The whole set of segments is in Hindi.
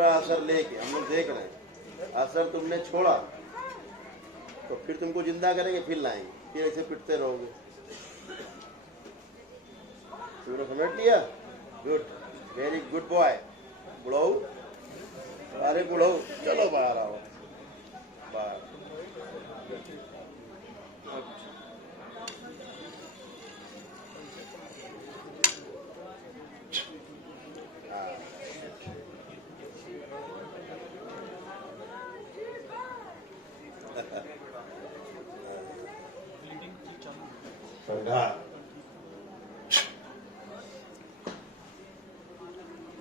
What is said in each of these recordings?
पूरा असर लेके हम लोग देख रहे हैं, असर तुमने छोड़ा तो फिर तुमको जिंदा करेंगे, फिर लाएंगे, फिर ऐसे पिटते रहोगे। तुमने समझ लिया? Good, very good boy. बुढ़ऊ, अरे बुढ़ऊ, चलो बाहर आओ, बाहर।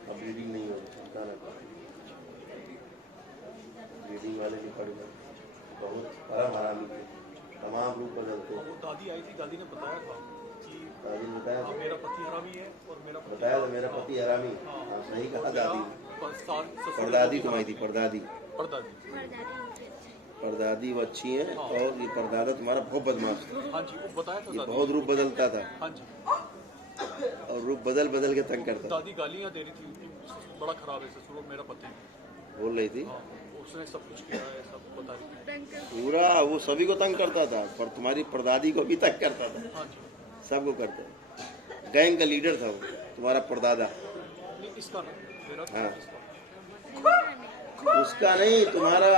अब ब्लीडिंग नहीं होगी, चिंता न करो। ब्लीडिंग वाले भी पड़ गए, बहुत परम हरामी थे, तमाम रूप बदलते। वो दादी आई थी, दादी ने बताया था कि दादी ने बताया था, मेरा पति हरामी है और मेरा पति बताया था मेरा पति हरामी। हाँ, सही कहा दादी ने। परदादी तुम्हारी थी, परदादी। परदादी वो अच्छी है, और ये परदादा तुम्हारा बहुत बदमाश था। हाँ जी, वो बताया था। ये बहुत रूप बदलता था। हाँ जी, और रूप बदल बदल के तंग करता। दादी गालियाँ दे रही थी, बड़ा खराब है ससुर मेरा पति, बोल रही थी। हाँ, उसने सब कुछ किया है, सब बता रही थी। पूरा वो सभी को तंग करता था, पर तुम्हारी परदादी को भी तंग करता था। हाँ जी, सबको करता था। गैंग का लीडर था वो तुम्हारा परदादा। नहीं, इसका नहीं, मेरा हाँ, इसका। उसका नहीं, तुम्हारा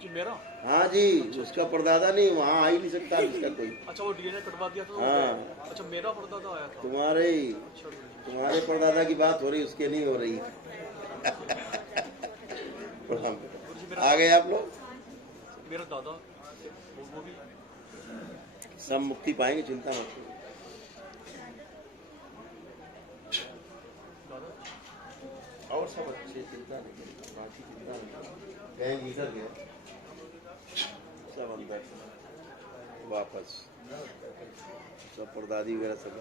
जी मेरा। हाँ जी, उसका परदादा नहीं, वहाँ आ ही नहीं सकता उसका कोई। अच्छा, वो डीएनए कटवा दिया था। हाँ, अच्छा, मेरा परदादा आया था। तुम्हारे अच्छा, तुम्हारे परदादा की बात हो रही, उसके नहीं हो रही। आ गए आप लोग? मेरा दादा वो भी सब मुक्ति पाएंगे, चिंता मत करो। दादा और सब अच्छे, चिंता नहीं करो, बाकी चिंता नहीं करो। गैंग इधर गया, सब अंदर वापस, सब परदादी वगैरह सब।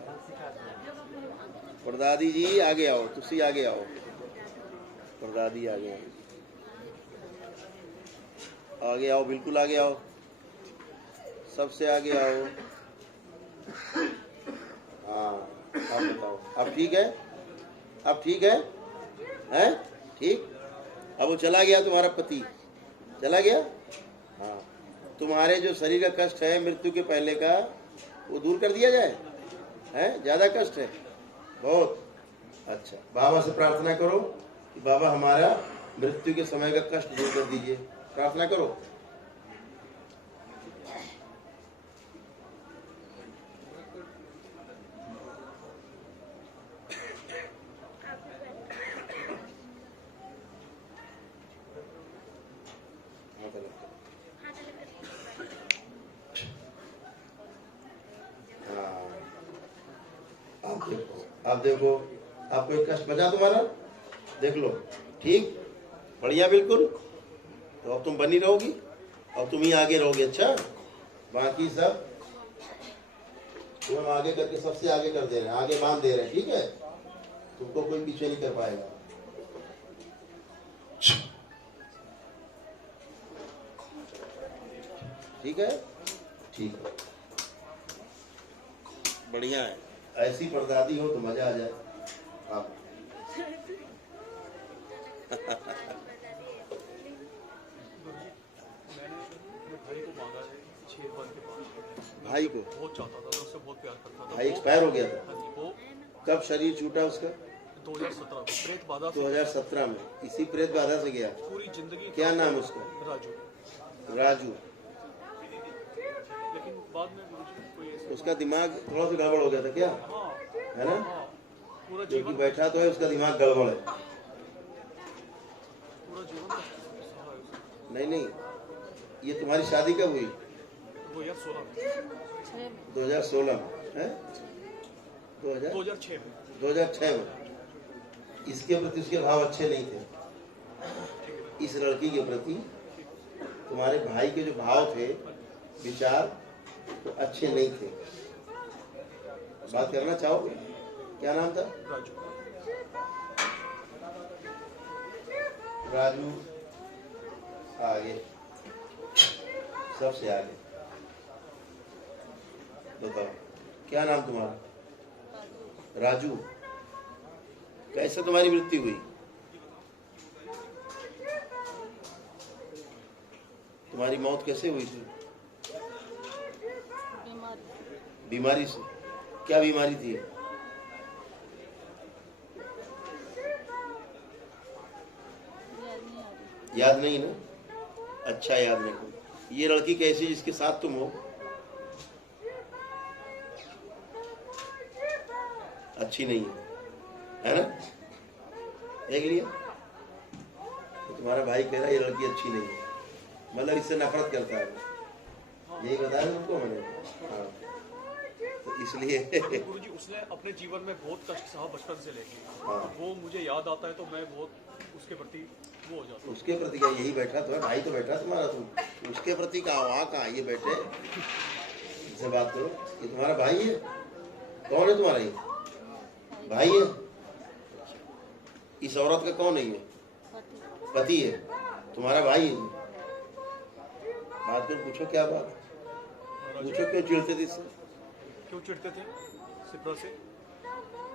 परदादी जी आगे आओ, तुसी आगे आओ, परदादी आगे आओ, आगे आओ, बिल्कुल आगे आओ, सबसे आगे आओ। हाँ, अब बताओ, अब ठीक है? अब ठीक है? हैं? ठीक? अब वो चला गया, तुम्हारा पति चला गया। हाँ, तुम्हारे जो शरीर का कष्ट है मृत्यु के पहले का, वो दूर कर दिया जाए। है ज्यादा कष्ट है बहुत? अच्छा, बाबा से प्रार्थना करो कि बाबा हमारा मृत्यु के समय का कष्ट दूर कर दीजिए। प्रार्थना करो। अब देखो, आपको एक कष्ट बचा तुम्हारा, देख लो, ठीक, बढ़िया, बिल्कुल। तो अब तुम बनी रहोगी, अब तुम ही आगे रहोगे। अच्छा, बाकी सब तुम आगे करके सबसे आगे कर दे रहे हैं, आगे बांध दे रहे हैं, ठीक है? तुमको कोई पीछे नहीं कर पाएगा। ठीक है? ठीक है, बढ़िया है। ऐसी परदादी हो तो मजा आ जाए। आप मैंने अपने भाई को मांगा है शेरवान के पास। भाई को बहुत चाहता था, मैं उससे बहुत प्यार करता था। भाई एक्सपायर हो गया था। हाँ जी, वो कब शरीर छूटा उसका? 2017 में प्रेत बाधा से। 2017 में इसी प्रेत बाधा से गया। पूरी जिंदगी। क्या नाम उसका? राजू। राजू। लेकिन बाद में कोई ऐसा। उसका दिमाग थोड़ा सा गड़बड़ हो गया था क्या? हाँ, है ना? हाँ, पूरा क्योंकि जीवन, बैठा तो है, उसका दिमाग गड़बड़ है। पूरा जीवन का सहा है उसका। नहीं नहीं, ये तुम्हारी शादी कब हुई? 2016 में। 2016 में है? 2006 में। 2006 में। इसके प्रति उसके भाव अच्छे नहीं थे। इस लड़की के प्रति तुम्हारे भाई के जो भाव थे, विचार, तो अच्छे नहीं थे। बात करना चाहोगे? क्या नाम था? राजू। राजू आगे, सबसे आगे बताओ, क्या नाम तुम्हारा? राजू। कैसे तुम्हारी मृत्यु हुई? तुम्हारी मौत कैसे हुई थी? बीमारी बीमारी से? क्या बीमारी थी? याद नहीं आ रही। याद नहीं ना? अच्छा, याद नहीं। ये लड़की कैसी जिसके साथ तुम हो? अच्छी नहीं है ना? देख लिया, तो तुम्हारा भाई कह रहा है ये लड़की अच्छी नहीं है, मतलब इससे नफरत करता है। यही बताया तुमको मैंने। हाँ, तो इसलिए गुरुजी उसने अपने जीवन में बहुत कष्ट सहा बचपन से लेके, हाँ। वो मुझे याद आता है तो मैं बहुत उसके प्रति वो हो जाता हूँ। उसके प्रति क्या? यही बैठा तो है, भाई तो बैठा तुम्हारा। तुम उसके प्रति कहाँ? वहाँ कहाँ? ये बैठे, इससे बात करो। ये तुम्हारा भाई है? कौन है तुम्हारा? ये भाई है? इस औरत का कौन है? ये पति पति है? तुम्हारा भाई है? बात कर, पूछो क्या बात? पूछो क्यों चिढ़ते थे इससे? क्यों चिढ़ते थे सिप्रा से?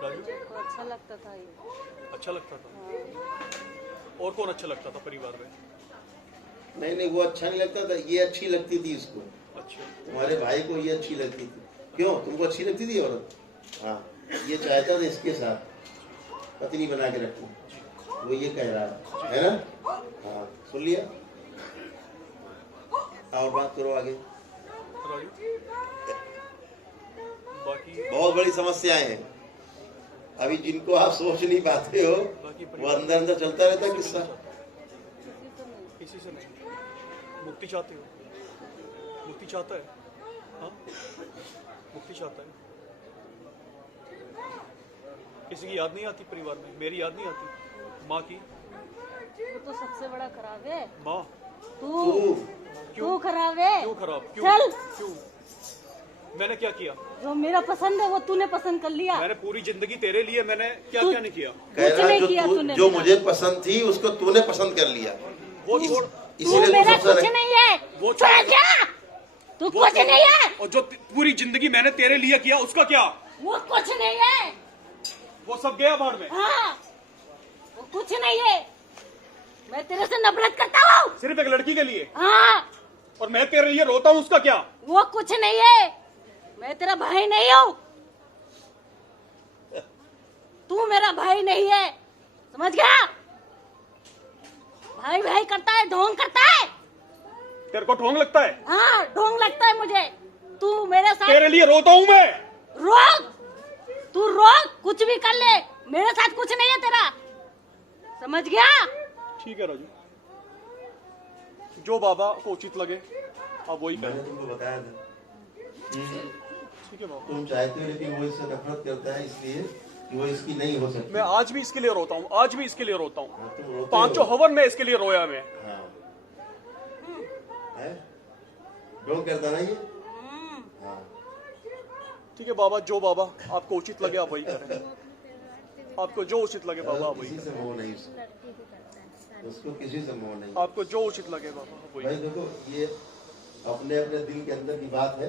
राजू को अच्छा लगता था ये। अच्छा लगता था। हाँ। और कौन अच्छा लगता था परिवार में? नहीं नहीं, वो अच्छा नहीं लगता था, ये अच्छी लगती थी इसको। अच्छा, तुम्हारे भाई को ये अच्छी लगती थी। क्यों, तुमको अच्छी लगती थी औरत? हाँ, ये चाहता था इसके साथ पत्नी बना के रखूं, वो ये कह रहा है ना? हाँ, सुन लिया। और बात करो आगे। राजू बाकी बहुत बड़ी समस्याएं हैं अभी, जिनको आप सोच नहीं पाते हो, वो अंदर अंदर चलता रहता है किस्सा। किसी को नहीं। किसी से नहीं। मुक्ति चाहते हो? मुक्ति चाहता है? हाँ, मुक्ति चाहता है। किसी की याद नहीं आती परिवार में? मेरी याद नहीं आती माँ की? वो तो सबसे बड़ा खराब है। माँ तू तू तू खराब है। क्यों खराब? क्यों? चल। क्यों? मैंने क्या किया? जो मेरा पसंद है वो तूने पसंद कर लिया। मैंने पूरी जिंदगी तेरे लिए मैंने क्या क्या नहीं किया? कह कुछ रहा नहीं जो किया तू, तूने जो मेरा। मुझे पसंद थी उसको तूने पसंद कर लिया। वो छोड़, तू इसीलिए मेरा सबसे कुछ नहीं है। वो छोड़ छोड़। जा। तू वो कुछ छोड़। नहीं है। और जो पूरी जिंदगी मैंने तेरे लिए किया उसका क्या? वो कुछ नहीं है। वो सब गया भाड़ में। हाँ, वो कुछ नहीं है। मैं तेरे से नफरत करता हूँ। सिर्फ एक लड़की के लिए? हाँ, और मैं तेरे लिए रोता हूँ, उसका क्या? वो कुछ नहीं है। मैं तेरा भाई नहीं हूँ। तू मेरा भाई नहीं है, समझ गया? भाई भाई करता है, ढोंग करता है। तेरे को ढोंग लगता है? हाँ, ढोंग लगता है मुझे। तू मेरे साथ तेरे लिए रोता हूँ मैं। रोक, तू रोक, कुछ भी कर ले, मेरे साथ कुछ नहीं है तेरा, समझ गया? ठीक है राजू, जो बाबा को उचित लगे आप वही मैंने करें। तुमको बताया था। ठीक है बाबा। तुम चाहते हो लेकिन वो इससे नफरत करता है, इसलिए कि वो इसकी नहीं हो सकती। मैं आज भी इसके लिए रोता हूँ, आज भी इसके लिए रोता हूँ। हाँ, तुम रोते हो। पांचों हवन में इसके लिए रोया मैं। हाँ, है? ढोंग करता ना ये? हाँ, ठीक है बाबा, जो बाबा आपको उचित लगे आप वही करें। आपको जो उचित लगे बाबा आप वही किसी से करें। मोह नहीं, उसको किसी से मोह नहीं। आपको जो उचित लगे बाबा आप वही भाई करें। देखो, ये अपने अपने दिल के अंदर की बात है।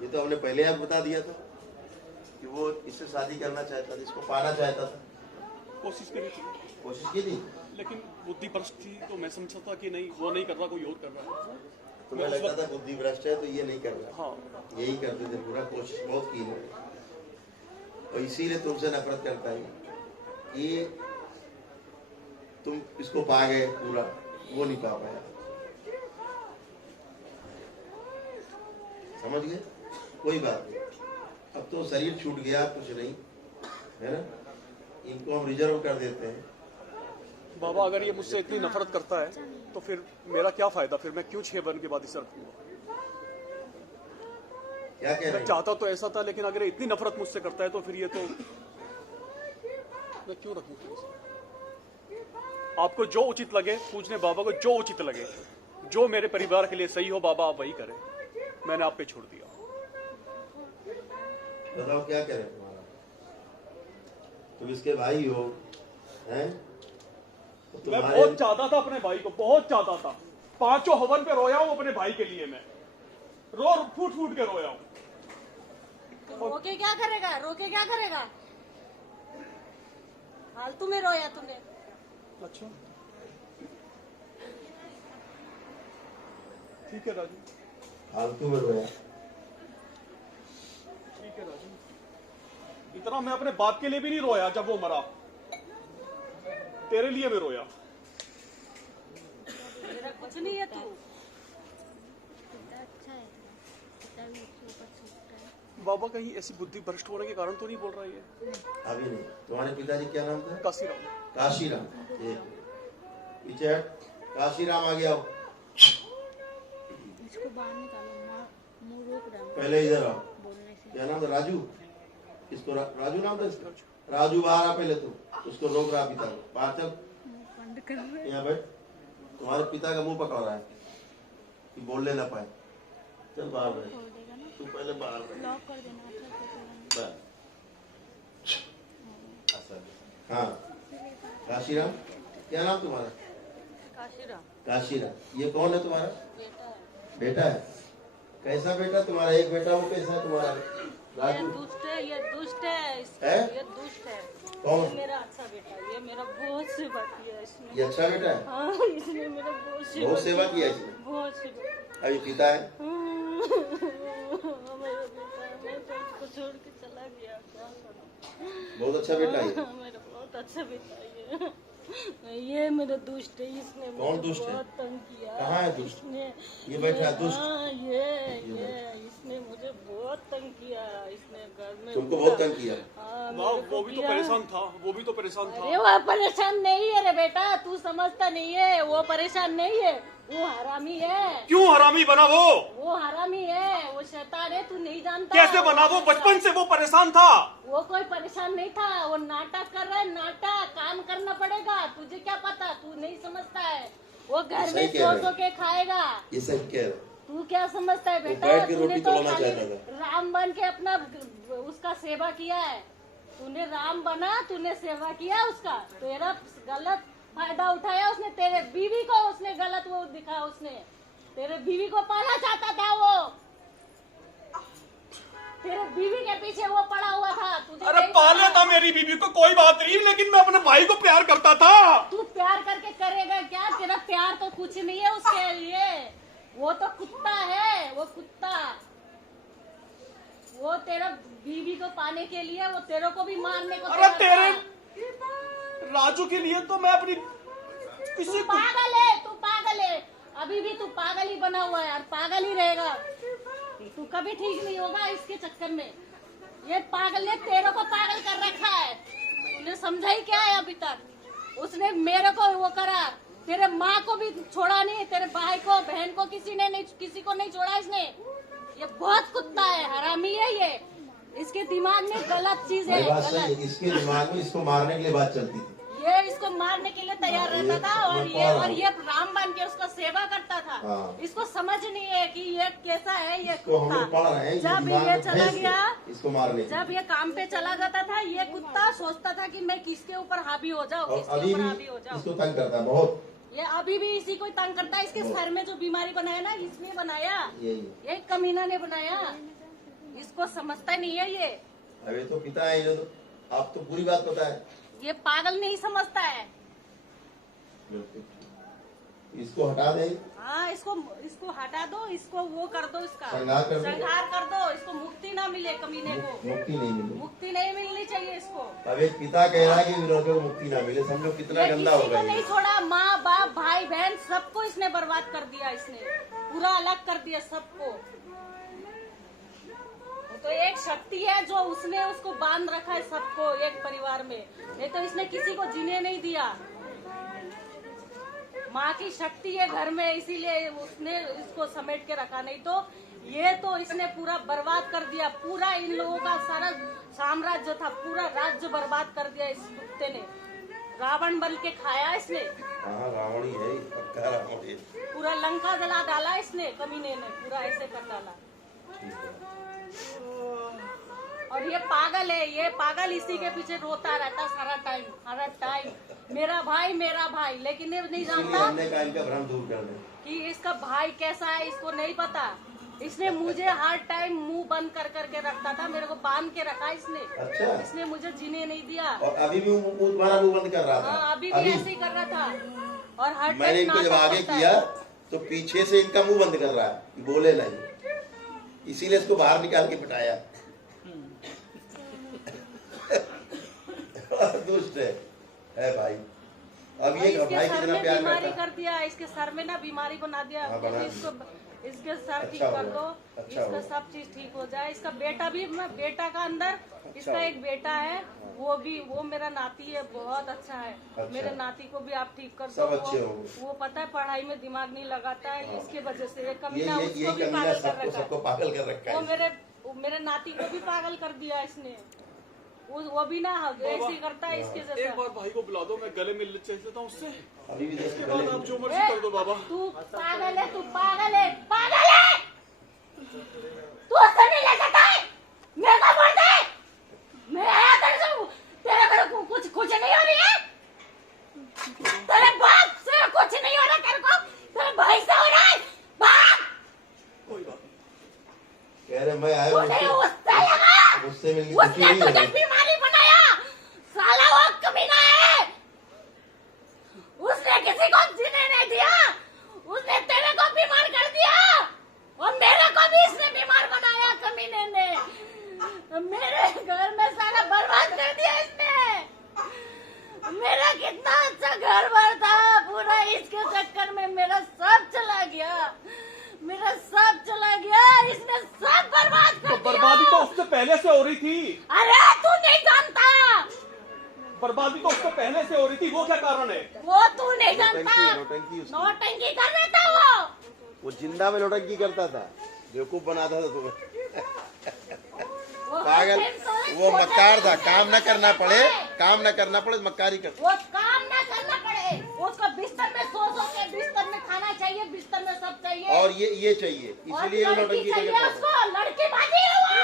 ये तो हमने पहले आप बता दिया था कि वो इससे शादी करना चाहता था, इसको पाना चाहता था, कोशिश करी थी, कोशिश की थी। लेकिन बुद्धि भ्रष्ट थी तो मैं समझता था कि नहीं वो नहीं कर रहा, कोई और कर रहा है। तुम्हें लगता था बुद्धि भ्रष्ट है तो ये नहीं कर रहा। हाँ, यही करते थे, पूरा कोशिश बहुत की है और इसीलिए तुमसे नफरत करता है कि तुम इसको पा गए पूरा, वो नहीं पा पाया। समझ गए? कोई बात नहीं, अब तो शरीर छूट गया, कुछ नहीं है ना, इनको हम रिजर्व कर देते हैं। बाबा अगर ये मुझसे इतनी नफरत करता है तो फिर मेरा क्या फायदा? फिर मैं क्यों 6 बन के बाद इसे रखूंगा? क्या कह रहे मैं हैं? चाहता तो ऐसा था, लेकिन अगर ये इतनी नफरत मुझसे करता है तो फिर ये तो मैं क्यों रखूं फिर इसे? आपको जो उचित लगे, पूजने बाबा को जो उचित लगे, जो मेरे परिवार के लिए सही हो बाबा आप वही करें। मैंने आप पे छोड़ दिया। बताओ क्या करें तुम्हारा? तुम इसके भाई हो, हैं? तो मैं तुम्हारे बहुत चाहता था अपने भाई को, बहुत चाहता था। 5 हवन पे रोया हूं अपने भाई के लिए, मैं रो फूट फूट के रोया हूं। तो रोके क्या करेगा? रोके क्या करेगा? फालतू में रोया तूने। अच्छा, ठीक है राजू, फालतू में रोया। ठीक है राजू। इतना मैं अपने बाप के लिए भी नहीं रोया जब वो मरा, तेरे लिए मैं रोया। मेरा कुछ नहीं है तू। पिता अच्छा है, पिता भी उसके ऊपर सोचता है। बाबा कहीं ऐसी बुद्धि भ्रष्ट होने के कारण तो नहीं बोल रहा है? अभी नहीं। तुम्हारे पिताजी क्या नाम था? काशीराम। काशीराम। ये पीछे हट। काशीराम आ गया हो। इसको बाहर निकालो, माँ मुंह रोक रहा हूँ पहले इधर आओ। बोलने से। क्या नाम था? राजू। इसको राजू नाम था इसका? राजू बाहर आ पहले। तू उसको रोक रहा पिता को। बाहर चल। मुंह बंद कर रहे हैं। यहाँ बैठ। तुम्हारे पिता का मुंह पकड़ रहा है कि बोलने ना पाए। चल बाहर बैठ। खोल देगा ना, तू पहले बाहर बैठ। लॉक कर देना। अच्छा से बैठ। हाँ काशीराम। क्या नाम तुम्हारा? काशीराम। काशीराम। ये कौन है तुम्हारा? बेटा है। बेटा है? कैसा बेटा तुम्हारा? एक बेटा वो कैसा है तुम्हारा? ये राजू। दुष्ट है, ये दुष्ट है, है? ये दुष्ट है। कौन? ये मेरा अच्छा बेटा है, ये मेरा बहुत सेवा किया इसने। ये अच्छा बेटा है? हाँ, इसने मेरा बहुत बहुत सेवा किया इसने। बहुत सेवा। अभी पिता है? मेरा बेटा है, मैं तो इसको छोड़ के चला गया, क्या करूं? बहुत अच्छा बेटा है। मेरा बहुत अच्छा बेटा है ये मेरा दुष्ट है, इसने कौन मुझे दुष्ट है? बहुत तंग किया। कहाँ है दुष्ट? इसने ये बैठा है दुष्ट? हाँ, ये इसने मुझे बहुत तंग किया। इसने घर में तुमको बहुत तंग किया? हाँ, वाह, मेरे को वो भी तो किया। परेशान था, वो भी तो परेशान था। अरे वो परेशान नहीं है रे बेटा, तू समझता नहीं है। वो परेशान नहीं है, वो हरामी है। क्यों हरामी बना वो हरामी है, वो शैतान है, तू नहीं जानता। कैसे बना? वो बचपन से वो परेशान था। वो कोई परेशान नहीं था, वो नाटक कर रहा है। नाटक काम करना पड़ेगा, तुझे क्या पता, तू नहीं समझता है। वो घर में सही कह सो रहे। के खाएगा। ये सही कह रहे। तू क्या समझता है बेटा? बैठ के तूने रोटी तो तोड़ना खाली चाहता राम बन के अपना उसका सेवा किया है। तूने राम बना, तूने सेवा किया उसका। तेरा गलत फायदा उठाया उसने, तेरे बीवी को उसने गलत वो दिखा। उसने तेरे बीवी को पाना चाहता था। वो तेरे बीवी के पीछे वो पड़ा हुआ था। तुझे अरे नहीं पाला पता। था मेरी बीवी को, कोई बात नहीं, लेकिन मैं अपने भाई को प्यार करता था। तू प्यार करके करेगा क्या? तेरा प्यार तो कुछ नहीं है उसके लिए। वो तो कुत्ता है, वो कुत्ता। वो तेरा बीवी को पाने के लिए वो तेरे को भी मारने को अरे तैयार तेरे था। राजू के लिए तो मैं अपनी तू किसी को पागल है, तू पागल है। अभी भी तू पागल ही बना हुआ है और पागल ही रहेगा। तू कभी ठीक नहीं होगा इसके चक्कर में। ये पागल ने तेरे को पागल कर रखा है। तूने समझा ही क्या है अभी तक? उसने मेरे को वो करा, तेरे माँ को भी छोड़ा नहीं, तेरे भाई को, बहन को, किसी को नहीं छोड़ा इसने। ये बहुत कुत्ता है, हरामी है ये। इसके दिमाग में गलत चीज है, भाई बात सही है। गलत। इसके दिमाग में इसको मारने के लिए बात चलती थी। ये इसको मारने के लिए तैयार हाँ, रहता था मैं और ये राम बन के उसका सेवा करता था। हाँ। इसको समझ नहीं है कि ये कैसा है ये इसको हम लोग कुत्ता। पढ़ रहे हैं। जब दिमाग ये में चला भैंस है, गया, इसको मारने के लिए। जब ये काम पे चला जाता था, ये कुत्ता सोचता था कि मैं किसके ऊपर हावी हो जाऊं, और किसके अभी ऊपर भी हावी हो जाऊं। इसको तंग करता है बहुत। ये अभी भी इसी को तंग करता है। इसके बहुत। सर में जो बीमारी बनाया ना, इसने बनाया, यही ये कमीना ने बनाया। इसको समझता नहीं है ये। अभी तो पिता है ये तो। आप तो पूरी बात पता है। ये पागल नहीं समझता है। इसको हटा दे। हाँ, इसको हटा दो, इसको वो कर दो, इसका संहार कर दो। संहार कर दो। इसको मुक्ति ना मिले कमीने को, मुक्ति नहीं मिली। मुक्ति नहीं मिलनी चाहिए इसको। अब एक पिता कह रहा है कि विरोधियों को मुक्ति ना मिले। समझो कितना ये गंदा किसी होगा को नहीं ये। छोड़ा। माँ बाप भाई बहन सबको इसने बर्बाद कर दिया। इसने पूरा अलग कर दिया सबको। वो तो एक शक्ति है जो उसने उसको बांध रखा है सबको एक परिवार में। नहीं तो इसने किसी को जीने नहीं दिया। माँ की शक्ति है घर में, इसीलिए उसने इसको समेट के रखा। नहीं तो ये तो इसने पूरा बर्बाद कर दिया। पूरा इन लोगों का सारा साम्राज्य था, पूरा राज्य बर्बाद कर दिया इस कुत्ते ने। रावण बन के खाया इसने। हाँ रावण ही है, पक्का रावण है। पूरा लंका जला डाला इसने, कमीने ने पूरा ऐसे कर डाला। ठीक है। और ये पागल है, ये पागल इसी के पीछे रोता रहता सारा टाइम, हर टाइम मेरा भाई। लेकिन ये नहीं इसीलिए जानता हमने कहा इनका भ्रम दूर कर दें। कि इसका भाई कैसा है, इसको नहीं पता। इसने मुझे हर टाइम मुंह बंद कर करके रखता था, मेरे को बांध के रखा इसने। अच्छा। इसने मुझे जीने नहीं दिया। और अभी भी तुम्हारा मुंह बंद कर रहा था। हाँ, अभी भी ऐसे ही कर रहा था। और हर मैंने टाइम इनको जब नाटक आगे करता किया है। तो पीछे से इनका मुंह बंद कर रहा है, बोले नहीं, इसीलिए इसको बाहर निकाल के बिठाया। दुष्ट है भाई। अब ये इसके भाई सर कितना में प्यार बीमारी करता है। कर दिया, इसके सर में ना बीमारी बना दिया। हाँ, बना इसको इसके सर ठीक अच्छा कर हुआ, दो, अच्छा इसका हुआ। सब चीज ठीक हो जाए। इसका बेटा भी, बेटा का अंदर इसका हुआ। एक बेटा है, वो मेरा नाती है, बहुत अच्छा है। अच्छा। मेरे नाती को भी आप ठीक कर दो। सब अच्छे होंगे। वो पता है पढ़ाई में दिमाग नहीं लगाता है, हाँ। इसके वजह से ये ये कमीना ये उसको भी कमीना पागल कर सबको रखा सबको है। पागल कर रखा वो है। मेरे नाती को भी पागल कर दिया इसने। वो भी ना ऐसे ही करता है इसके एक जैसा। बार भाई को बुला दो, मैं गले मिल लेता हूँ उससे। अभी भी उसके देख बाद आप जो मर्जी कर दो बाबा। तू पागल है, तू पागल है, पागल है। तू असर नहीं ले सकता है, मेरे को बोल दे। मैं आया तेरे से, तेरे को कुछ नहीं हो रही है। तेरे बाप से कुछ नहीं हो रहा, तेरे को तेरे भाई से हो रहा है। बाप कोई बात नहीं। कह रहे मैं आया तूने उससे लगा, उससे मिलके खुशी उसने नहीं हो तुझे रही। बीमारी बनाया। साला वो कमीना है, उसने किसी को जीने नहीं दिया। उसने तेरे को बीमार कर दिया और मेरे को भी इसने बीमार बनाया कमीने ने। मेरे घर में सारा बर्बाद कर दिया इसने। मेरा कितना अच्छा घर बार था, पूरा इसके चक्कर में मेरा सब चला गया, मेरा सब चला गया। इसने सब बर्बाद कर तो दिया। बर्बादी तो उससे पहले से हो रही थी। अरे तू नहीं जानता, बर्बादी तो उससे पहले से हो रही थी। वो क्या कारण है? वो तू नहीं जानता। नौटंकी उसकी। नौटंकी कर रहा था वो जिंदा में नौटंकी करता था, बेवकूफ बनाता था तुम्हें। वो पागल, वो मक्कार था। काम न करना पड़े, काम न करना पड़े, मक्कारी करता। वो काम ना करना पड़े, उसको बिस्तर में सो के, बिस्तर में खाना चाहिए, बिस्तर में सब चाहिए। और ये चाहिए, और इसीलिए वो लड़की नौटंकी चाहिए करता था। उसको, लड़की बाजी है वो,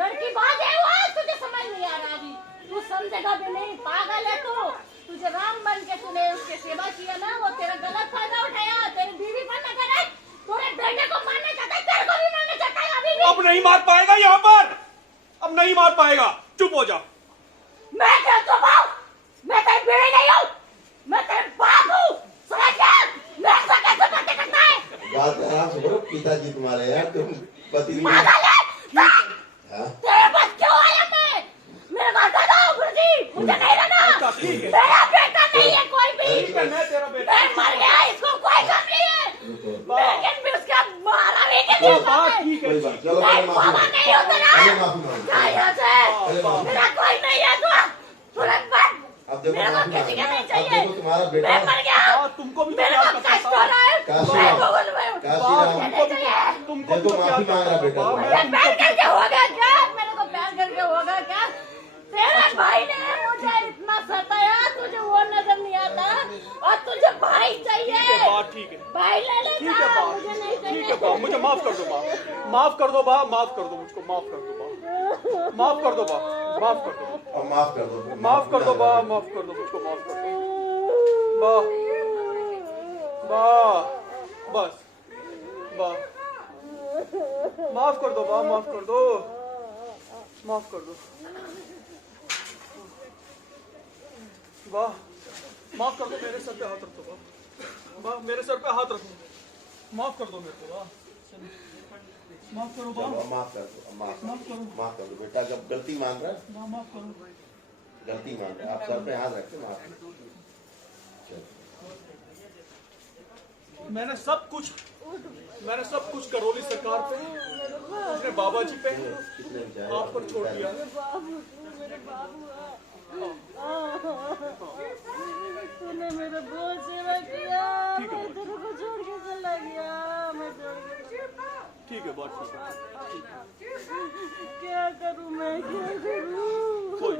लड़की बाज है वो। तुझे समझ नहीं आ रहा अभी, तू समझेगा भी नहीं, पागल है तू। तुझे राम बन के तूने उसकी सेवा किया ना, वो तेरा गलत फायदा उठाया। तेरी बीवी पर न करे, तूने बेटे को मारना चाहता है, तेरे को भी मारना चाहता है अभी भी। अब नहीं मार पाएगा यहाँ पर, अब नहीं मार पाएगा। चुप हो जा। मैं क्या चुप हूँ? मैं तेरी बीवी नहीं हूँ, मैं तेरे बाप हूँ। समझ गया? मैं ऐसा कैसे बातें करता है? बात आराम से करो, पिताजी तुम्हारे यार, तुम पति नहीं। पागल है? हाँ? तेरे पास क्यों आया मैं? मेरे को हटा दो गुरुजी, मुझे नहीं रहना। अच्छा, ठीक है। मेरा बेटा नहीं है कोई भी। ठीक है, मैं तेरा बेटा। मैं मर गया, इसको कोई गम नहीं है। लेकिन भी उसका मारा भी नहीं कोई है। बात ठीक है। कोई बात, चलो मैं पहले बाबा माफी नहीं हूँ तेरा। पहले माफी मांगो। जा यहाँ से। मेरा कोई नहीं है तू, तुरंत बंद। अब देखो मेरे को माफी किसी का मांगो। नहीं अब चाहिए। देखो तुम्हारा बेटा मैं मर गया। हाँ, तुमको भी तो मेरे प्यार को करता कष्ट था। हो रहा है। काशी मैं राम। गूगल में काशी राम। तुमको भी तो, तुमको भी देखो तो माफी प्यार मांग रहा करता बेटा। था। मुझे मैं प्यार करके होगा क्या? मेरे को प्यार करके होगा क्या? तेरे भाई ने मुझे इतना सताया, तुझे वो नजर नहीं आता, और तुझे भाई चाहिए। ठीक है, बात ठीक है। भाई ले ले, ठीक है बा, मुझे नहीं चाहिए। ठीक है बा, मुझे माफ कर दो बा, माफ कर दो बा, माफ कर दो मुझको, माफ कर दो बा, माफ कर दो बा, माफ कर दो, अब माफ कर दो, माफ कर दो बा, माफ कर दो मुझको, माफ कर दो बा, बा, बस बा, माफ कर दो बा, माफ कर दो, माफ कर दो बा, माफ कर दो। मेरे सर पे हाथ रखो बा, मेरे सर पे हाथ रखो, माफ कर दो मेरे को बा, माफ करो बा, चलो, माफ कर दो, माफ कर दो बेटा। जब गलती मान रहा है, बा, माफ करो। गलती मान रहा है, आप सर पे हाथ रखते माफ कर दो। चलो। मैंने सब कुछ करौली सरकार पे, उसने बाबा जी पे, कितने बेचारे आप पर छोड़ दिया। मेरे बाबू तूने मेरा बहुत सेवा किया, ठीक है, मैं तेरे को छोड़ के चला गया, मैं छोड़ के ठीक है, बात ठीक है। क्या करूं मैं, क्या करूं? कोई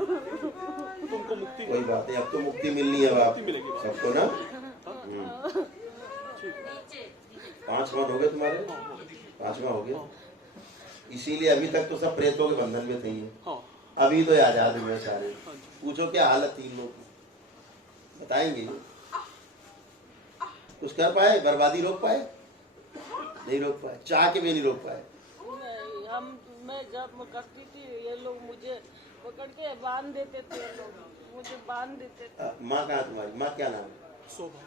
तुमको मुक्ति कोई बात नहीं, अब तो मुक्ति मिलनी है बाप मिलेगी बाप। सबको ना। ठीक है। 5 मत हो गए तुम्हारे, 5वां हो गया। इसीलिए अभी तक तो सब प्रेतों के बंधन में थे ये। हाँ, अभी तो ये आजाद हुए सारे। पूछो क्या हालत 3 लोग की, बताएंगे। कुछ कर पाए, बर्बादी रोक पाए? नहीं रोक पाए, चाह के भी नहीं रोक पाए। नहीं, मैं जब करती थी, ये लोग मुझे पकड़ के बांध देते थे, ये लोग मुझे बांध देते थे। माँ कहाँ तुम्हारी? माँ क्या नाम है? शोभा।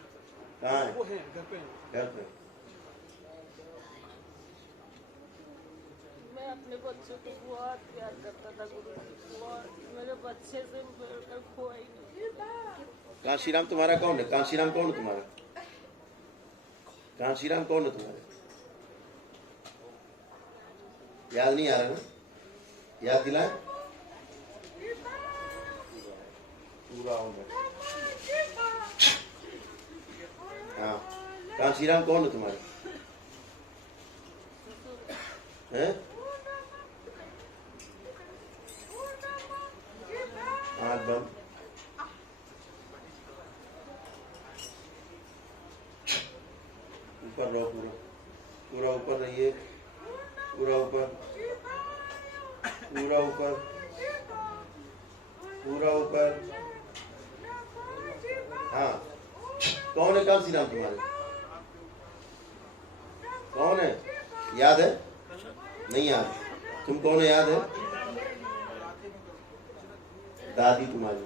कहाँ है? वो है घर पे हैं। घर पे। मैं अपने बच्चे को बहुत प्यार करता था गुरु जी, बहुत। मेरे बच्चे से मिलकर खोआ ही नहीं। कांशीराम तुम्हारा कौन है? कांशीराम कौन है तुम्हारा? कांशीराम कौन है तुम्हारे? याद नहीं आ रहा ना? याद दिलाए। पूरा हो गया। हाँ, कांशीराम कौन है तुम्हारे? हैं? आँख बंद। ऊपर रहो, पूरा पूरा ऊपर रहिए, पूरा ऊपर, पूरा ऊपर, पूरा ऊपर। हाँ, कौन है कांशीराम तुम्हारे? कौन है? याद है? नहीं याद? तुम कौन है, याद है? दादी तुम्हारी।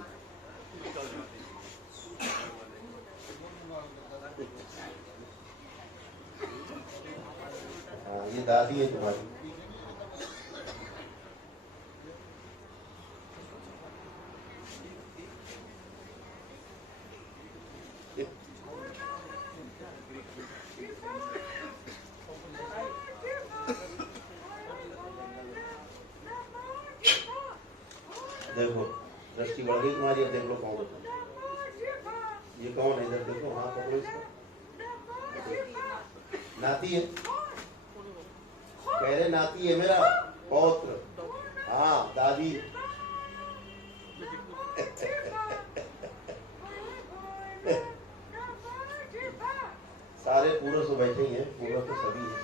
हाँ, ये दादी है तुम्हारी। देखो, दृष्टि बढ़ गई तुम्हारी। अब देख लो कौन है। ये कौन है? इधर देखो। हाँ, पकड़ो इसको। नाती है, कह रहे नाती है मेरा पौत्र। हाँ, दादी। सारे पूर्व से बैठे ही हैं, पूर्व तो सभी हैं,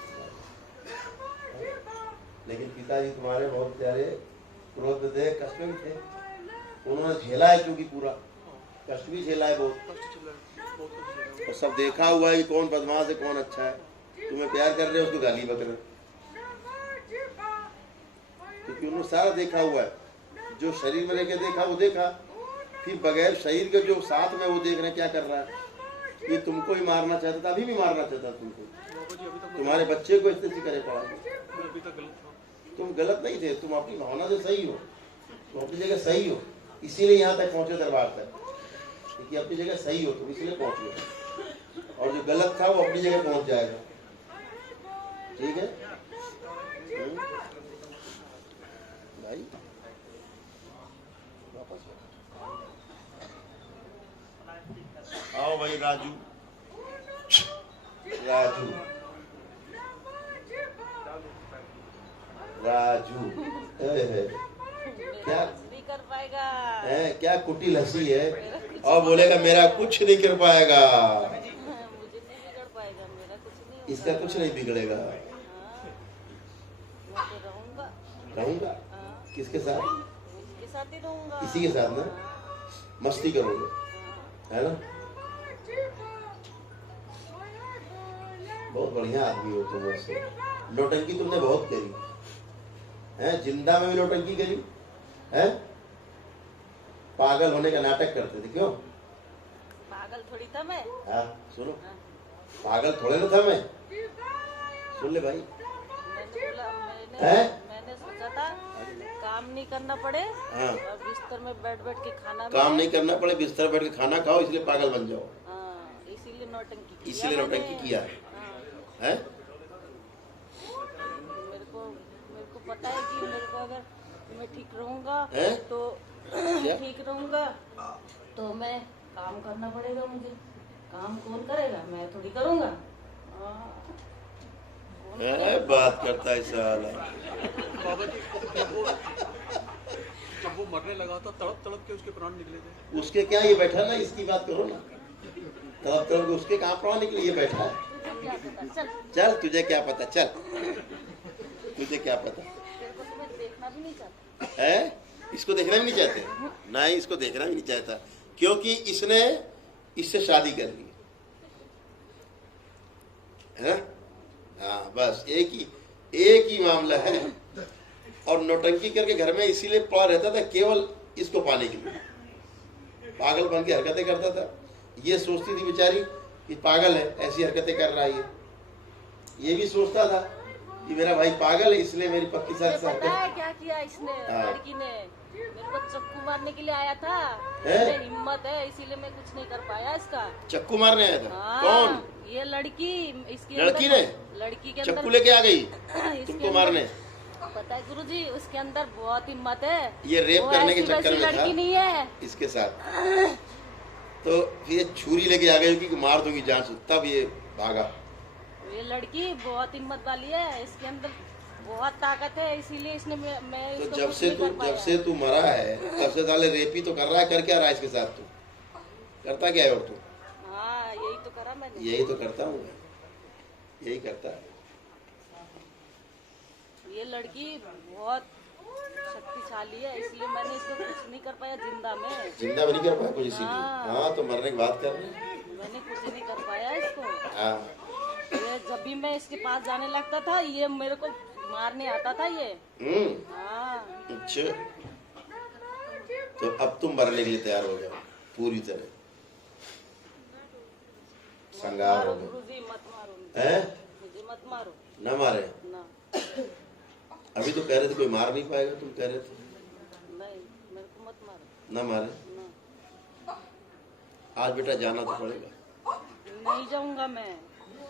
लेकिन पिताजी तुम्हारे बहुत प्यारे, क्रोध थे, कष्ट में भी थे। उन्होंने झेला है, क्योंकि पूरा कष्ट भी झेला है बहुत। और सब देखा हुआ है कि कौन बदमाश है, कौन अच्छा है। तुम्हें प्यार कर रहे हो, उसको गाली बक रहे, क्योंकि उन्होंने सारा देखा हुआ है। जो शरीर में रह के देखा वो देखा, फिर बगैर शरीर के जो साथ में वो देख रहे क्या कर रहा है। ये तुमको ही मारना चाहता था, अभी भी मारना चाहता तुमको। तुम्हारे बच्चे को इतने करे पड़ा। तुम गलत नहीं थे, तुम अपनी भावना से सही हो, तुम अपनी जगह सही हो, इसीलिए यहाँ तक पहुंचे दरबार तक, क्योंकि अपनी जगह सही हो तुम, इसलिए पहुंचे। और जो गलत था वो अपनी जगह पहुंच जाएगा। ठीक है भाई, वापस आओ भाई। राजू, राजू, राजू, क्या नहीं कर पाएगा। है? क्या कुटिल हंसी है। और बोलेगा मेरा कुछ नहीं कर पाएगा। मुझे नहीं बिगड़ पाएगा, मेरा कुछ नहीं होगा। इसका कुछ नहीं बिगड़ेगा। हाँ, मैं तो रहूंगा। रहूंगा हाँ, किसके साथ? इसके साथ ही रहूंगा। इसी के साथ ना मस्ती करोगे, है ना? बहुत बढ़िया आदमी हो तुम। वैसे नौटंकी तुमने बहुत करी है, जिंदा में भी नौटंकी करी है। पागल होने का नाटक करते थे, क्यों? पागल थोड़ी था मैं। हाँ, सुनो, हाँ, पागल थोड़े ना था मैं। सुन ले भाई। मैंने बोला, हैं? मैंने सोचा था काम नहीं करना पड़े हाँ, और बिस्तर में बैठ बैठ के खाना काम मिले। नहीं करना पड़े, बिस्तर बैठ के खाना खाओ, इसलिए पागल बन जाओ। हाँ, इसीलिए नौटंकी किया इसीलिए मैंने। नौटंकी किया हाँ, है। मेरे को पता है कि मेरे को अगर मैं ठीक रहूंगा हैं? तो क्या? ठीक रहूंगा तो मैं काम करना पड़ेगा मुझे। काम कौन करेगा? मैं थोड़ी करूंगा। हाँ, बात करता है साला। बाबा जी, जब वो मरने लगा था, तड़प तड़प के उसके प्राण निकले थे। उसके क्या, ये बैठा ना, इसकी बात करो ना। तड़प तड़प के उसके कहाँ प्राण निकले, ये बैठा है। तुझे क्या पता? चल, चल, तुझे क्या पता, चल, तुझे क्या पता तेरे को तो मैं देखना भी नहीं चाहता। है। इसको देखना भी नहीं चाहते? नहीं, इसको देखना भी नहीं चाहता, क्योंकि इसने इससे शादी कर ली है। हाँ, बस एक ही मामला है। और नौटंकी करके घर में इसीलिए पड़ा रहता था, केवल इसको पाने के लिए। पागल बन के हरकतें करता था। ये सोचती थी बेचारी कि पागल है, ऐसी हरकतें कर रहा है ये भी सोचता था कि मेरा भाई पागल है इसलिए मेरी पत्नी के साथ पता है हरकत। क्या किया इसने? हाँ। लड़की ने मेरे को चक्कू मारने के लिए आया था। है? इसमें हिम्मत है इसीलिए मैं कुछ नहीं कर पाया इसका। चक्कू मारने आया था? हाँ, कौन? ये लड़की इसकी लड़की अंदर- ने? लड़की के चक्कू अंदर लेके आ गई इसके तुमको अंदर- मारने? पता है गुरुजी, उसके अंदर बहुत हिम्मत है। ये रेप वो करने के ऐसी चक्कर वैसी में लड़की था नहीं है। इसके साथ। तो ये छुरी लेके आ गई कि मार दूंगी जान से, तब ये भागा। ये लड़की बहुत हिम्मत वाली है, इसके अंदर बहुत ताकत है, इसीलिए इसने मैं तो इसको जब कुछ से नहीं तू कर पाया। जब से तू मरा है तब से साले रेप ही तो कर रहा है। कर क्या रहा है इसके साथ? तू करता क्या है? और तू हाँ, यही तो करा मैंने। यही तो करता हूँ, यही करता है। ये लड़की बहुत शक्तिशाली है, इसलिए मैंने इसको कुछ नहीं कर पाया जिंदा में। जिंदा भी नहीं कर पाया कुछ इसीलिए। हाँ। हाँ तो मरने की बात कर रहे हैं। मैंने कुछ नहीं कर पाया इसको। हाँ ये जब भी मैं इसके पास जाने लगता था, ये मेरे को मारने आता था ये। हाँ, अच्छा, तो अब तुम मरने के लिए तैयार हो जाओ पूरी तरह। संगार मारो हो गए गुरुजी, मत मारो हैं? मुझे, मत मारो न मारे? ना। अभी तो कह रहे थे कोई मार नहीं पाएगा, तुम कह रहे थे नहीं, मेरे को मत मारो न मारे। ना। आज बेटा जाना तो पड़ेगा, नहीं जाऊंगा मैं।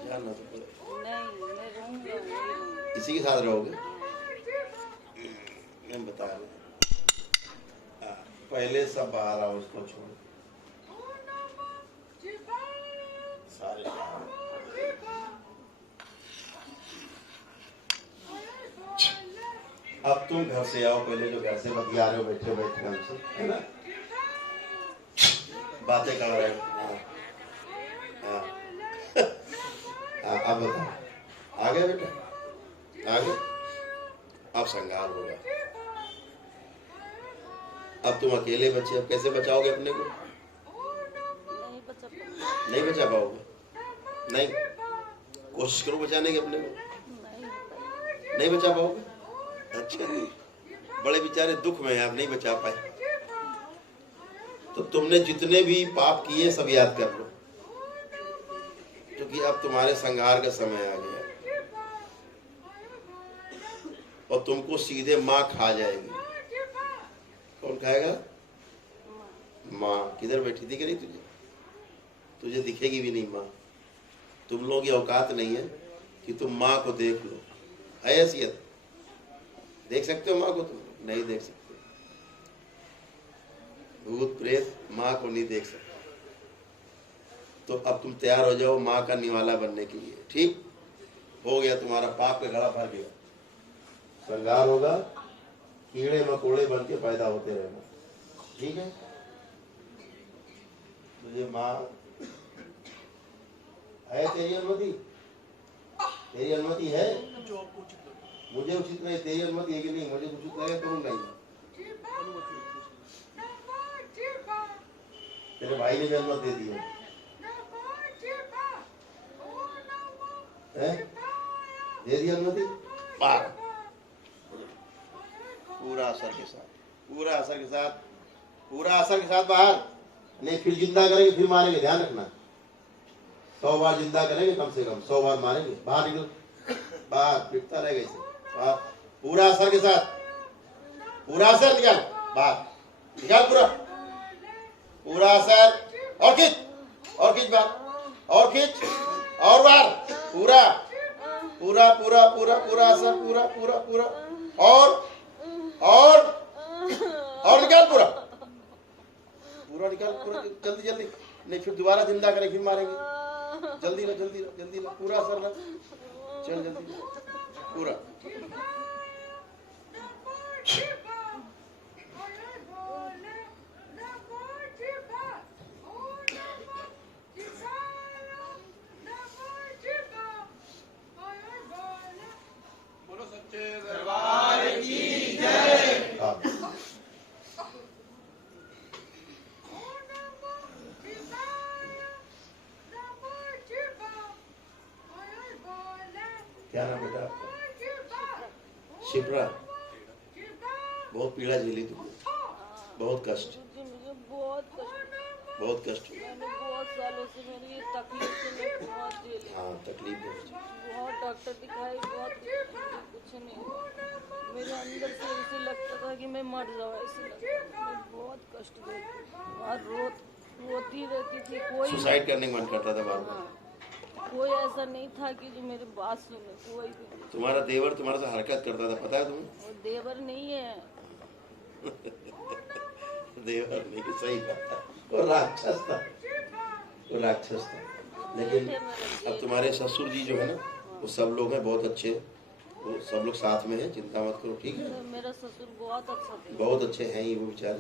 जाना तो पड़ेगा। नहीं, मैं रहूंगा, नहीं रहूंगा। इसी के साथ रहोगे? मैं बता रहा हूँ। पहले सब बाहर आओ, उसको छोड़ सारे। अब तुम घर से आओ, पहले जो घर से बतिया रहे हो बैठे बैठे हमसे, है ना, बातें कर रहे हो। हाँ, हाँ। अब बताओ, आ गया बेटा? आ गया? अब संगार होगा। अब तुम अकेले बचे, अब कैसे बचाओगे अपने को? नहीं बचा पाऊंगा। नहीं बचा पाओगे? नहीं, कोशिश करो बचाने की अपने को। नहीं बचा- नहीं बचा पाओगे? अच्छा, बड़े बेचारे दुख में हैं, आप नहीं बचा पाए। तो तुमने जितने भी पाप किए सब याद कर लो, क्योंकि अब तुम्हारे संहार का समय आ गया और तुमको सीधे माँ खा जाएगी। कौन खाएगा? माँ। किधर बैठी दिख रही तुझे? तुझे दिखेगी भी नहीं माँ। तुम लोगों की औकात नहीं है कि तुम माँ को देख लो। है हैसियत? देख सकते हो माँ को? तुम नहीं देख सकते। भूत प्रेत माँ को नहीं देख सकते। तो अब तुम तैयार हो जाओ माँ का निवाला बनने के लिए। ठीक हो गया, तुम्हारा पाप का घड़ा भर गया। संगार होगा, कीड़े मकोड़े बन के पैदा होते रहना। ठीक है? तुझे माँ है, तेरी अनुमति? तेरी अनुमति है? जो आपको उचित लगे। मुझे उचित नहीं, तेरी अनुमति है कि नहीं? मुझे उचित लगे करूंगा ही। तेरे भाई ने भी अनुमति दे दी है। दे दी अनुमति? बाहर पूरा असर के साथ, पूरा असर के साथ, पूरा असर के साथ बाहर। नहीं फिर जिंदा करेंगे, फिर मारेंगे, ध्यान रखना। 100 बार जिंदा करेंगे, कम से कम 100 बार मारेंगे। बाहर निकल, बाहर पिटता रहेगा इसे। बाहर पूरा असर के साथ, पूरा असर निकाल, बाहर निकाल पूरा, पूरा असर। और खींच, और खींच बाहर, और खींच, और बाहर। पूरा पूरा पूरा पूरा पूरा असर, पूरा पूरा पूरा। और निकाल पूरा, पूरा निकाल, पूरा जल्दी जल्दी। नहीं फिर दोबारा जिंदा करें, फिर मारेंगे। जल्दी ला, जल्दी ला, जल्दी ला, पूरा असर ला। चल जल्दी पूरा। बोलो सच्चे दरबार की हाँ। क्या नाम बेटा आपका? शिप्रा। बहुत पीड़ा झेली तुमने, बहुत कष्ट। मुझे बहुत कष्ट। बहुत कष्ट हुआ। मैंने बहुत सालों से मेरी ये तकलीफ से मैं बहुत झेली, हाँ तकलीफ बहुत। बहुत डॉक्टर दिखाई, बहुत कुछ नहीं हुआ। मेरे अंदर से ऐसे लगता था कि मैं मर जाऊँ, ऐसे लगता था। मैं बहुत कष्ट देती और रोती रहती थी। कोई सुसाइड करने का मन करता था बार बार। हाँ, कोई ऐसा नहीं था कि जो मेरी बात सुने, कोई भी नहीं। तुम्हारा देवर तुम्हारे साथ हरकत करता था, पता है तुम्हें? वो देवर नहीं है, देवर नहीं, सही बात है, वो राक्षस था, वो राक्षस था। लेकिन अब तुम्हारे ससुर जी जो है ना, वो सब लोग हैं बहुत अच्छे, वो सब लोग साथ में हैं, चिंता मत करो, ठीक है? मेरा ससुर बहुत अच्छा था। बहुत अच्छे हैं ही वो बेचारे,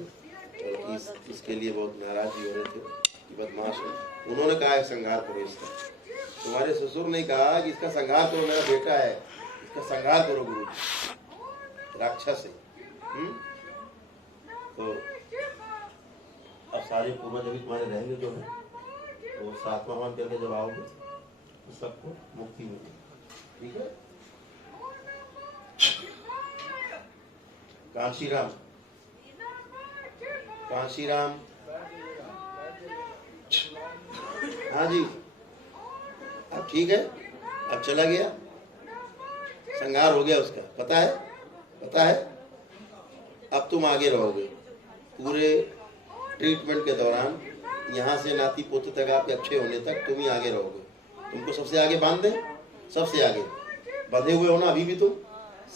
बल्कि इसके लिए बहुत नाराज भी हो रहे थे कि बदमाश है। उन्होंने कहा है संहार करो इसका, तुम्हारे ससुर ने कहा कि इसका संहार करो, मेरा बेटा है, इसका संहार करो गुरु, राक्षस है। तो अब सारे पूर्वज अभी तुम्हारे रहेंगे जो है, तो सातवां हवन करके जब आओगे तो सबको मुक्ति मिलेगी, ठीक है? कांशीराम, कांशीराम, हाँ जी, अब ठीक है, अब चला गया, संहार हो गया उसका, पता है, पता है? अब तुम आगे रहोगे पूरे ट्रीटमेंट के दौरान, यहाँ से नाती पोते तक आपके अच्छे होने तक तुम ही आगे रहोगे। तुमको सबसे आगे बांध दे, सबसे आगे बंधे हुए हो ना अभी भी तुम,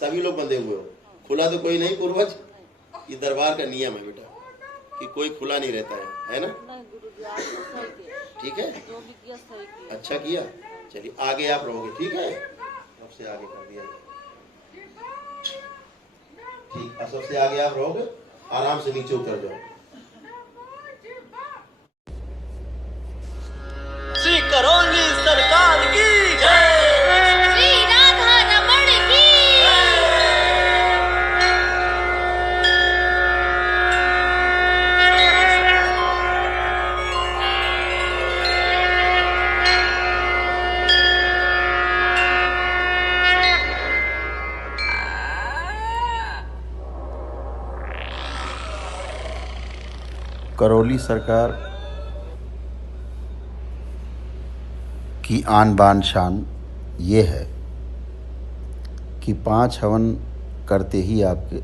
सभी लोग बंधे हुए हो, खुला तो कोई नहीं पूर्वज, ये दरबार का नियम है बेटा कि कोई खुला नहीं रहता है ना? नहीं गुरुजी, आपने सही किया, ठीक है, जो भी किया सही किया। अच्छा किया। चलिए आगे आप रहोगे, ठीक है? सबसे आगे कर दिया जाए, ठीक है, सबसे आगे आप रहोगे, आराम से नीचे उतर जाओ। श्री करौली सरकार की जय। श्री राधा रमण की करौली सरकार की आन बान शान ये है कि 5 हवन करते ही आपके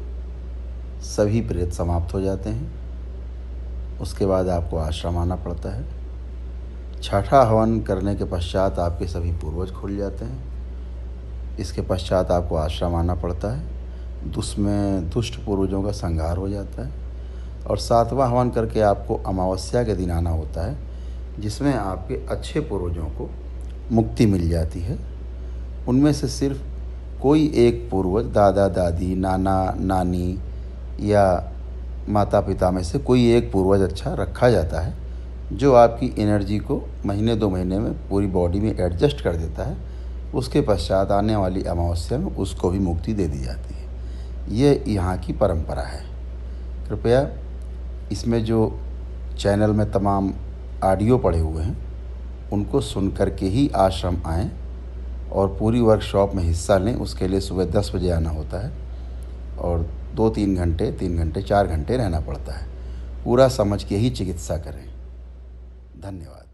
सभी प्रेत समाप्त हो जाते हैं। उसके बाद आपको आश्रम आना पड़ता है। 6ठा हवन करने के पश्चात आपके सभी पूर्वज खुल जाते हैं। इसके पश्चात आपको आश्रम आना पड़ता है, उसमें दुष्ट पूर्वजों का संहार हो जाता है। और 7वां हवन करके आपको अमावस्या के दिन आना होता है, जिसमें आपके अच्छे पूर्वजों को मुक्ति मिल जाती है। उनमें से सिर्फ कोई एक पूर्वज, दादा दादी, नाना नानी या माता पिता में से कोई एक पूर्वज अच्छा रखा जाता है, जो आपकी एनर्जी को महीने 2 महीने में पूरी बॉडी में एडजस्ट कर देता है। उसके पश्चात आने वाली अमावस्या में उसको भी मुक्ति दे दी जाती है। ये यहाँ की परंपरा है। कृपया इसमें जो चैनल में तमाम ऑडियो पड़े हुए हैं उनको सुन कर के ही आश्रम आएँ और पूरी वर्कशॉप में हिस्सा लें। उसके लिए सुबह 10 बजे आना होता है और 2-3 घंटे, 3 घंटे, 4 घंटे रहना पड़ता है। पूरा समझ के ही चिकित्सा करें। धन्यवाद।